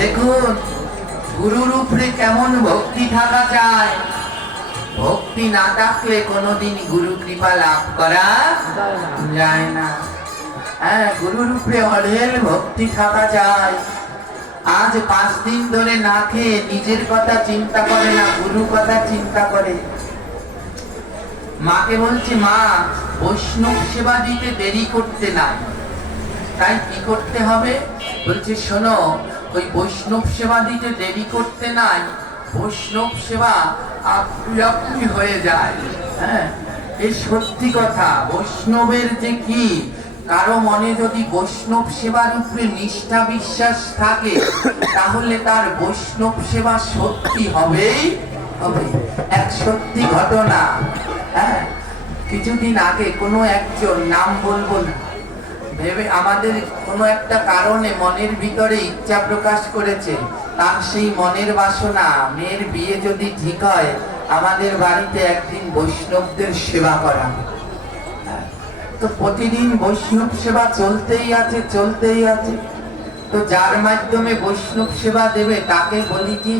দেখুন গুরুর উপরে কেমন ভক্তি থাকা যায়। ভক্তি না থাকলে কোনোদিন গুরু কৃপা লাভ করা যায় না। হ্যাঁ গুরুর উপরে অঢেল ভক্তি থাকা যায়। আজ পাঁচ দিন ধরে না খেয়ে নিজের কথা চিন্তা করে না গুরু কথা চিন্তা করে। মাকে বলছে, মা, বৈষ্ণব সেবা দিতে দেরি করতে নাই তাই কি করতে হবে? বলছে, শোনো ওই বৈষ্ণব সেবা দিতে দেরি করতে নাই। বৈষ্ণব সেবা আপনি আপনি হয়ে যায়। হ্যাঁ? এই সত্যি কথা, বৈষ্ণবের যে কি? কারও মনে যদি বৈষ্ণব সেবার উপরে নিষ্ঠা বিশ্বাস থাকে, তাহলে তার বৈষ্ণব সেবা সত্যি হবেই হবে। এক সত্যি ঘটনা। হ্যাঁ? কিছুদিন আগে কোনো একজন, নাম বলব না। ভেবে আমাদের কোনো একটা কারণে মনের ভিতরে ইচ্ছা প্রকাশ করেছে তার সেই মনের বাসনা মেয়ের বিয়ে যদি ঠিক হয় আমাদের বাড়িতে একদিন বৈষ্ণবদের সেবা করা। হ্যাঁ, তো প্রতিদিন বৈষ্ণব সেবা চলতেই আছে চলতেই আছে। তো যার মাধ্যমে বৈষ্ণব সেবা দেবে তাকে বলি কি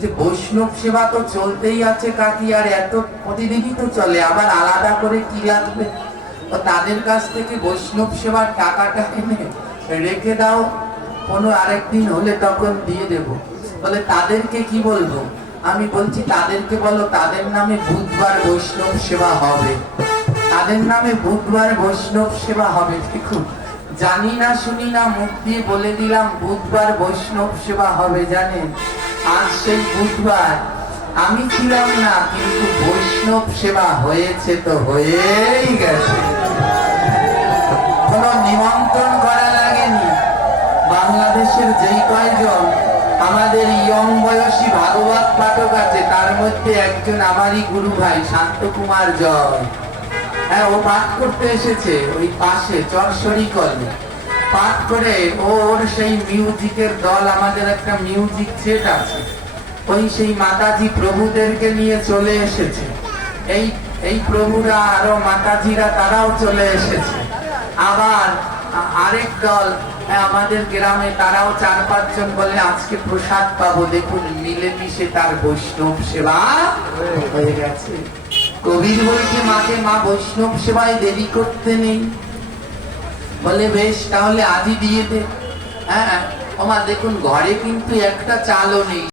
যে বৈষ্ণব সেবা তো চলতেই আছে কাকি আর এত প্রতিদিনই তো চলে আবার আলাদা করে কি লাগবে? তো তাদের কাছ থেকে বৈষ্ণব সেবার টাকাটা এনে রেখে দাও। কোনো আরেকদিন হলে তখন দিয়ে দেব। বলে, তাদেরকে কি বলব? আমি বলছি, তাদেরকে বলো, তাদের নামে বুধবার বৈষ্ণব সেবা হবে। তাদের নামে বুধবার বৈষ্ণব সেবা হবে। দেখুন, জানি না, শুনি না, মুখ দিয়ে বলে দিলাম, বুধবার বৈষ্ণব সেবা হবে, জানেন? আজ সেই বুধবার আমি ছিলাম না, কিন্তু বৈষ্ণব সেবা হয়েছে তো হয়েই গেছে। কোনো নিমন্ত্রণ করা লাগেনি। বাংলাদেশের যেই কয়জন, আমাদের ইয়ং বয়সী ভাগবত পাঠক আছে, তার মধ্যে একজন আমারই গুরু ভাই শান্ত কুমার জয়। হ্যাঁ ও পাঠ করতে এসেছে, ওই পাশে চরসরি কলে পাঠ করে, ওর সেই মিউজিকের দল, আমাদের একটা মিউজিক সেট আছে। ওই সেই মাতাজি প্রভুদেরকে নিয়ে চলে এসেছে। এই এই প্রভুরা আরও মাতাজিরা তারাও চলে এসেছে। আবার আরেক দল হ্যাঁ, আমাদের গ্রামে তারাও চার পাঁচজন বলে আজকে প্রসাদ পাবো। দেখুন মিলেমিশে তার বৈষ্ণব সেবা হয়ে গেছে। কবির বলছে মাকে মা বৈষ্ণব সেবায় দেরি করতে নেই। বলে বেশ তাহলে আজই দিয়ে দে। হ্যাঁ। ওমা দেখুন ঘরে কিন্তু একটা চালও নেই।